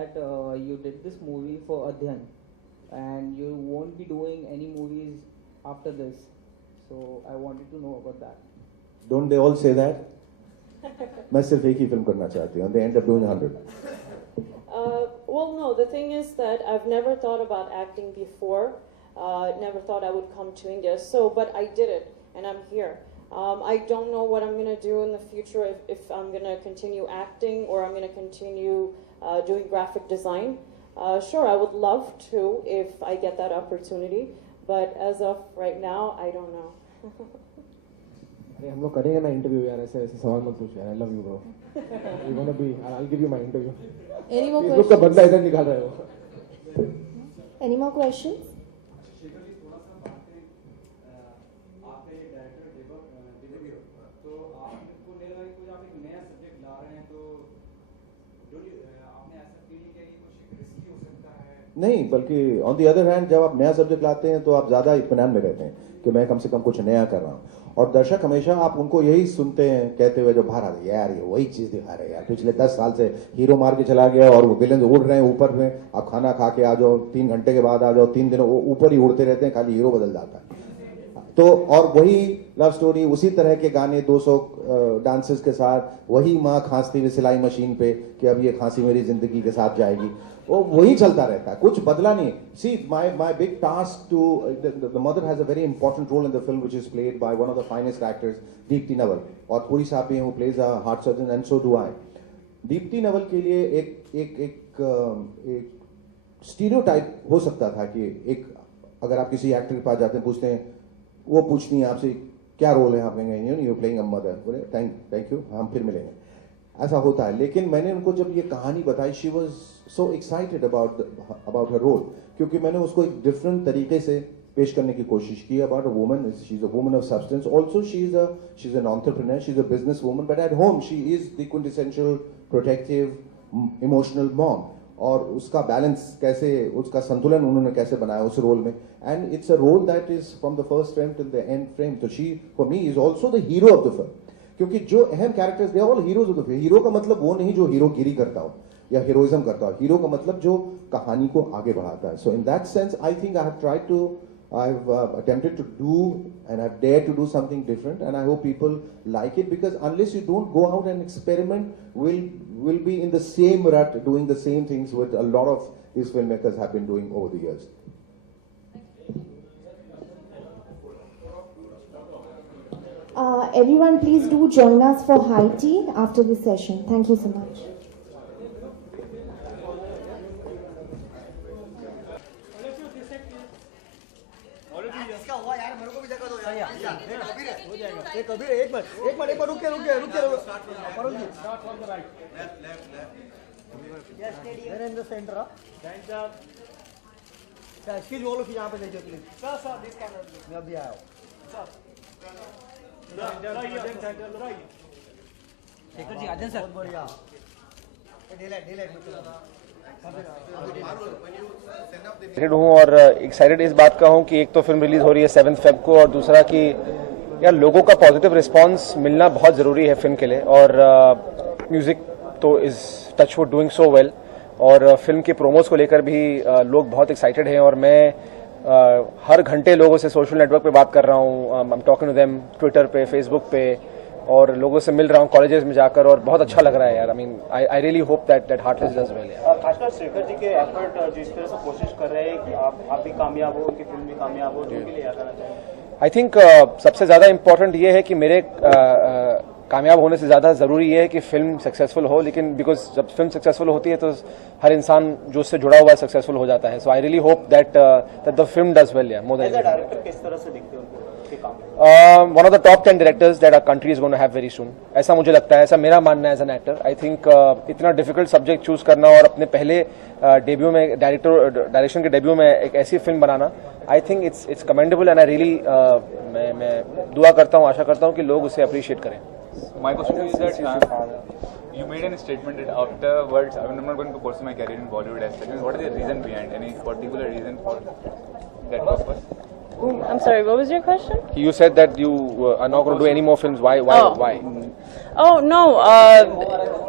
that you did this movie for Adhyan and you won't be doing any movies after this. So I wanted to know about that. Don't they all say that? मैं सिर्फ एक ही film करना चाहती हूँ. They end up doing 100. Well, no, the thing is that I've never thought about acting before. Never thought I would come to India. But I did it, and I'm here. I don't know what I'm going to do in the future, if I'm going to continue acting or I'm going to continue doing graphic design. Sure, I would love to if I get that opportunity, but as of right now, I don't know. अरे हम लोग करेंगे ना interview यार, ऐसे ऐसे सवाल मत पूछ यार. I love you bro. You gonna be, I will give you my interview. Any more Facebook का questions? बंदा इधर निकाल रहा है वो. Any more questions? Shekhar ji, थोड़ा सा बातें आपके डायरेक्टर डेब्यू तो आपको लग रहा है कुछ आप एक नया सब्जेक्ट ला रहे हैं, तो आपने ऐसा फील किया कि कुछ रिस्की हो सकता है? नहीं, बल्कि ऑन दी अदर हैंड जब आप नया सब्जेक्ट लाते हैं तो आप ज्यादा इत्मीनान में रहते हैं कि मैं कम से कम कुछ नया कर रहा हूँ. और दर्शक हमेशा आप उनको यही सुनते हैं कहते हुए जो बाहर आते हैं, यार ये वही चीज दिखा रहे हैं यार, पिछले 10 साल से हीरो मार के चला गया और वो विलेन उड़ रहे हैं ऊपर में. आप खाना खा के आ जाओ, 3 घंटे के बाद आ जाओ, 3 दिन ऊपर ही उड़ते रहते हैं, खाली हीरो बदल जाता है. तो और वही लव स्टोरी, उसी तरह के गाने, 200 डांसेस के साथ, वही माँ खांसती हुई सिलाई मशीन पे कि अब ये खांसी मेरी जिंदगी के साथ जाएगी, वो वही चलता रहता है, कुछ बदला नहीं. See my big task to the mother has a very important role in the film which is played by one of the finest actors, Deepti Naval. और पूरी साहब भी who plays a heart surgeon and so do I. Deepti Naval के लिए एक stereotype हो सकता था कि एक अगर आप किसी एक्टर के पास जाते हैं, पूछते हैं, वो पूछती है आपसे क्या रोल है, आप कहेंगे यू प्लेइंग अ मदर, बोले थैंक यू, हम फिर मिलेंगे. ऐसा होता है. लेकिन मैंने उनको जब ये कहानी बताई, she was so excited about her role, क्योंकि मैंने उसको एक डिफरेंट तरीके से पेश करने की कोशिश की. About a woman, she is a woman of substance, also she is an entrepreneur, she is a business woman, but at home she is the quintessential protective emotional mom. और उसका बैलेंस कैसे, उसका संतुलन उन्होंने कैसे बनाया उस रोल में. And it's a role that is from the first frame till the end frame. तो she for me is also the hero of the film, क्योंकि जो अहम characters they are all heroes of the film. Hero का मतलब वो नहीं जो हीरोगिरी करता हो या हीरोइज्म करता हो. हीरो का मतलब जो कहानी को आगे बढ़ाता है. So in that sense I think I have tried to, I've attempted to do and I've dared to do something different, and I hope people like it, because unless you don't go out and experiment, we'll be in the same rut doing the same things with a lot of these filmmakers have been doing over the years. Everyone please do join us for high tea after this session. Thank you so much. Kabir एक बार रुक के They're in the center, huh? Excuse all of you, यहाँ पे देखिए please. Sir, this camera. मैं अभी आया हूँ. शेखर जी, आजन सर. बहुत बढ़िया. एक्साइटेड हूँ और एक्साइटेड इस बात का हूँ कि एक तो फिल्म रिलीज हो रही है 7 फेब को, और दूसरा कि यार लोगों का पॉजिटिव रिस्पांस मिलना बहुत ज़रूरी है फिल्म के लिए. और म्यूज़िक तो is touch wood doing so well, और फिल्म के प्रोमोज को लेकर भी लोग बहुत एक्साइटेड हैं. और मैं हर घंटे लोगों से सोशल नेटवर्क पे बात कर रहा हूँ. I am talking to them Twitter पे, फेसबुक पे, और लोगों से मिल रहा हूँ कॉलेजेस में जाकर, और बहुत अच्छा लग रहा है यार. I mean I really hope that heartless does well. खासकर शेखर जी के एफर्ट जिस तरह से कोशिश कर रहे हैं कि आप भी कामयाब हो, उनकी फिल्म भी कामयाब हो, उनके लिए याद करना चाहिए. आई थिंक सबसे ज़्यादा इम्पोर्टेंट ये है कि मेरे कामयाब होने से ज़्यादा ज़रूरी ये है कि फिल्म सक्सेसफुल हो. लेकिन बिकॉज जब फिल्म सक्सेसफुल होती है तो हर इंसान जो उससे जुड़ा हुआ है सक्सेसफुल हो जाता है. So I really hope that the film does well. More than director किस तरह से दिखते हैं उनको काम? One of the top 10 directors that our country is going to have very soon, ऐसा मुझे लगता है, ऐसा मेरा मानना है as an actor. I think इतना डिफिकल्ट सब्जेक्ट चूज करना और अपने पहले डेब्यू में डायरेक्शन के डेब्यू में एक ऐसी film banana, I think it's commendable. And I really मैं दुआ करता हूँ, आशा करता हूँ कि लोग उसे अप्रिशिएट करें. My question is that you made a statement that afterwards, I mean, I'm not going to pursue my career in Bollywood as such. What is the reason behind? Any particular reason for that purpose? I'm sorry, what was your question? You said that you are not going to do any more films. Why? Oh no.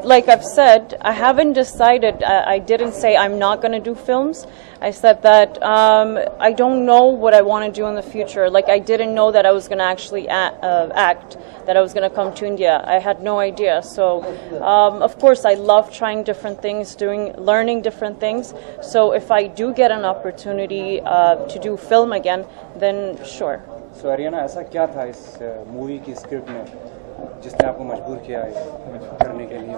like I've said, I haven't decided. I didn't say I'm not going to do films. I said that I don't know what I want to do in the future. Like, I didn't know that I was going to actually act, that I was going to come to India. I had no idea. So, of course, I love trying different things, learning different things. So if I do get an opportunity to do film again, then sure. So Ariana, ऐसा क्या था इस movie की script में जिसने आपको मजबूर किया है करने के लिए?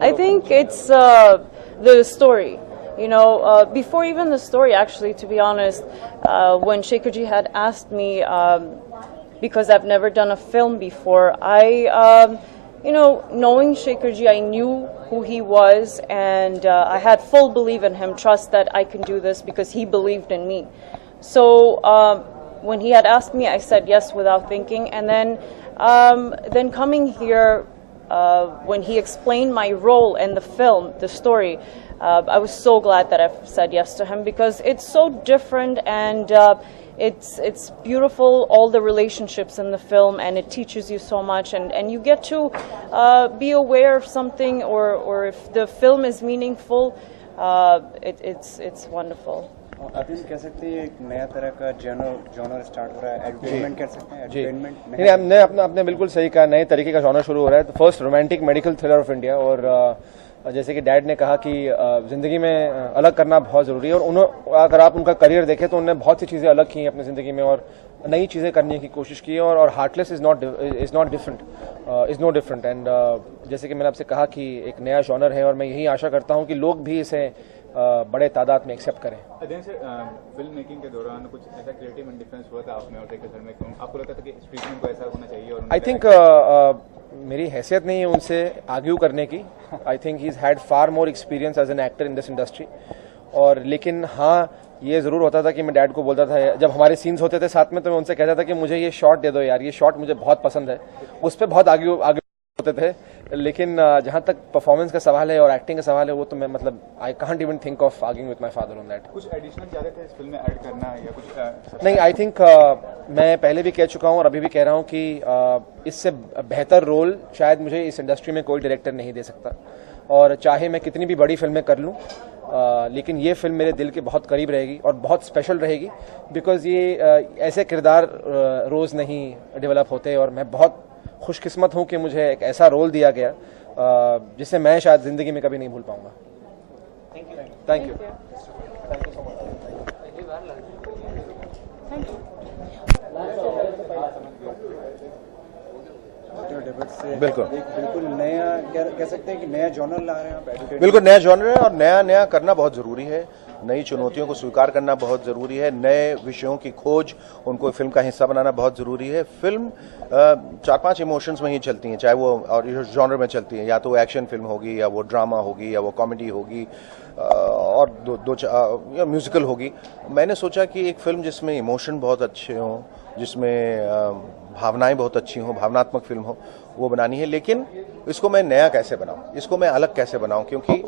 I think it's the story. You know, before even the story, actually, to be honest, when Shekharji had asked me, because I've never done a film before, you know, knowing Shekharji, I knew who he was, and I had full belief in him, trust that I can do this because he believed in me. So when he had asked me, I said yes without thinking, and then coming here, when he explained my role in the film, the story, I was so glad that I've said yes to him because it's so different and it's beautiful, all the relationships in the film, and it teaches you so much, and you get to be aware of something, or if the film is meaningful, it's wonderful. आप कह सकते हैं एक नया तरह का genre start हो रहा है, एंटरटेनमेंट कह सकते हैं, एंटरटेनमेंट नहीं, हमने आपने बिल्कुल सही कहा, नए तरीके का जॉनर शुरू हो रहा है, first romantic medical thriller of India. और जैसे कि डैड ने कहा कि ज़िंदगी में अलग करना बहुत ज़रूरी है, और अगर आप उनका करियर देखें तो उन्होंने बहुत सी चीज़ें अलग की हैं अपनी ज़िंदगी में और नई चीज़ें करने की कोशिश की है, और heartless is no different. And जैसे कि मैंने आपसे कहा कि एक नया जॉनर है, और मैं यही आशा करता हूँ कि लोग भी इसे बड़े तादाद में एक्सेप्ट करें। फिल्म मेकिंग के दौरान कुछ ऐसा क्रिएटिव इंडिफरेंस हुआ था आप में और शेखर में, आपको लगता था कि ट्रीटमेंट को ऐसा होना चाहिए? और आई थिंक मेरी हैसियत नहीं है उनसे आर्ग्यू करने की। I think he is had far more experience as an actor in this industry. और लेकिन हाँ, ये ज़रूर होता था कि मैं डैड को बोलता था, जब हमारे सीन्स होते थे साथ में, तो मैं उनसे कहता था कि मुझे ये शॉट दे दो यार, ये शॉट मुझे बहुत पसंद है। उस पर बहुत आगे होते थे, लेकिन जहाँ तक परफॉर्मेंस का सवाल है और एक्टिंग का सवाल है, वो तो मैं मतलब I can't even think of arguing with my father on that. कुछ एडिशनल चाह रहे थे इस फिल्म में ऐड करना या कुछ? नहीं, आई थिंक मैं पहले भी कह चुका हूँ और अभी भी कह रहा हूँ कि इससे बेहतर रोल शायद मुझे इस इंडस्ट्री में कोई डायरेक्टर नहीं दे सकता, और चाहे मैं कितनी भी बड़ी फिल्में कर लूँ, लेकिन ये फिल्म मेरे दिल के बहुत करीब रहेगी और बहुत स्पेशल रहेगी, बिकॉज ये ऐसे किरदार रोज़ नहीं डेवलप होते, और मैं बहुत खुशकिस्मत हूँ कि मुझे एक ऐसा रोल दिया गया जिसे मैं शायद ज़िंदगी में कभी नहीं भूल पाऊँगा। Thank you so much. बिल्कुल नया कह सकते हैं कि नया जॉनर ला रहे हैं आप। बिल्कुल नया जॉनर है, और नया करना बहुत ज़रूरी है। नई चुनौतियों को स्वीकार करना बहुत ज़रूरी है। नए विषयों की खोज, उनको फिल्म का हिस्सा बनाना बहुत ज़रूरी है। फिल्म 4-5 इमोशंस में ही चलती हैं, चाहे वो और जॉनर में चलती हैं, या तो एक्शन फिल्म होगी, या वो ड्रामा होगी, या वो कॉमेडी होगी, और या म्यूजिकल होगी। मैंने सोचा कि एक फिल्म जिसमें इमोशन बहुत अच्छे हों, जिसमें भावनाएं बहुत अच्छी हों, भावनात्मक फिल्म हो, वो बनानी है। लेकिन इसको मैं नया कैसे बनाऊं, इसको मैं अलग कैसे बनाऊं, क्योंकि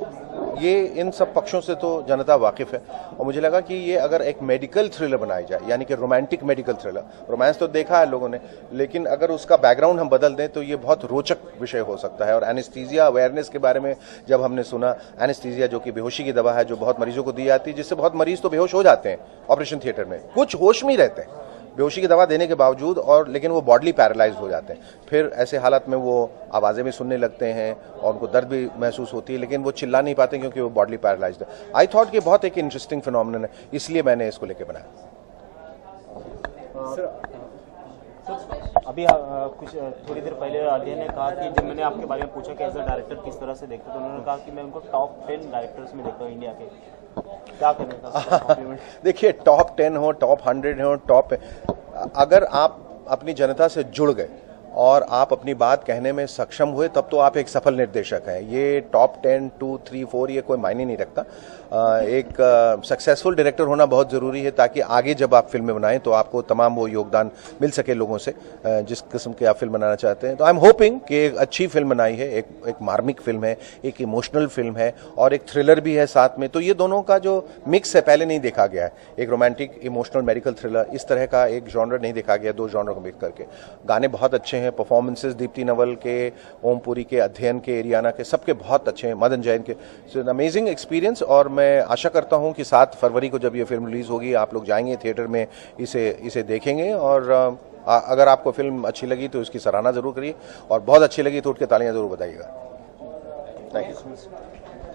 ये इन सब पक्षों से तो जनता वाकिफ़ है। और मुझे लगा कि ये अगर एक मेडिकल थ्रिलर बनाई जाए, यानी कि रोमांटिक मेडिकल थ्रिलर, रोमांस तो देखा है लोगों ने, लेकिन अगर उसका बैकग्राउंड हम बदल दें तो ये बहुत रोचक विषय हो सकता है। और एनेस्थीसिया अवेयरनेस के बारे में जब हमने सुना, एनेस्थीसिया जो कि बेहोशी की दवा है, जो बहुत मरीजों को दी जाती है, जिससे बहुत मरीज तो बेहोश हो जाते हैं ऑपरेशन थिएटर में, कुछ होश में ही रहते हैं बेहोशी की दवा देने के बावजूद, और लेकिन वो बॉडली पैरालाइज हो जाते हैं। फिर ऐसे हालत में वो आवाज़ें भी सुनने लगते हैं और उनको दर्द भी महसूस होती है, लेकिन वो चिल्ला नहीं पाते क्योंकि वो बॉडली पैरालाइज है। आई थॉट कि बहुत एक इंटरेस्टिंग फिनोमिनन है, इसलिए मैंने इसको लेके बनाया। अभी कुछ थोड़ी देर पहले अध्ययन ने कहा कि जब मैंने आपके बारे में पूछा कि एज अ डायरेक्टर किस तरह से देखते, तो उन्होंने कहा कि मैं उनको टॉप 10 डायरेक्टर्स में देखता हूँ इंडिया के। क्या करने का? देखिए, टॉप 10 हो, टॉप 100 हो, अगर आप अपनी जनता से जुड़ गए और आप अपनी बात कहने में सक्षम हुए, तब तो आप एक सफल निर्देशक हैं। ये टॉप 10, 2, 3, 4 ये कोई मायने नहीं रखता। एक सक्सेसफुल डायरेक्टर होना बहुत ज़रूरी है, ताकि आगे जब आप फिल्में बनाएं तो आपको तमाम वो योगदान मिल सके लोगों से जिस किस्म की आप फिल्म बनाना चाहते हैं। तो आई एम होपिंग कि एक अच्छी फिल्म बनाई है, एक मार्मिक फिल्म है, एक इमोशनल फिल्म है और एक थ्रिलर भी है साथ में। तो ये दोनों का जो मिक्स है पहले नहीं देखा गया है। एक रोमांटिक, इमोशनल, मेडिकल थ्रिलर, इस तरह का एक जॉनर नहीं देखा गया, 2 जॉनर को मिक्स करके। गाने बहुत अच्छे हैं, परफॉर्मेंसेस दीप्ति नवल के, ओमपुरी के, अध्ययन के, एरियाना के, सबके बहुत अच्छे हैं, मदन जैन के। So amazing experience. और मैं आशा करता हूं कि 7 फरवरी को जब ये फिल्म रिलीज होगी आप लोग जाएंगे थिएटर में, इसे देखेंगे। और अगर आपको फिल्म अच्छी लगी तो इसकी सराहना जरूर करिए, और बहुत अच्छी लगी तो उठ के तालियां जरूर बजाइएगा। Thank you.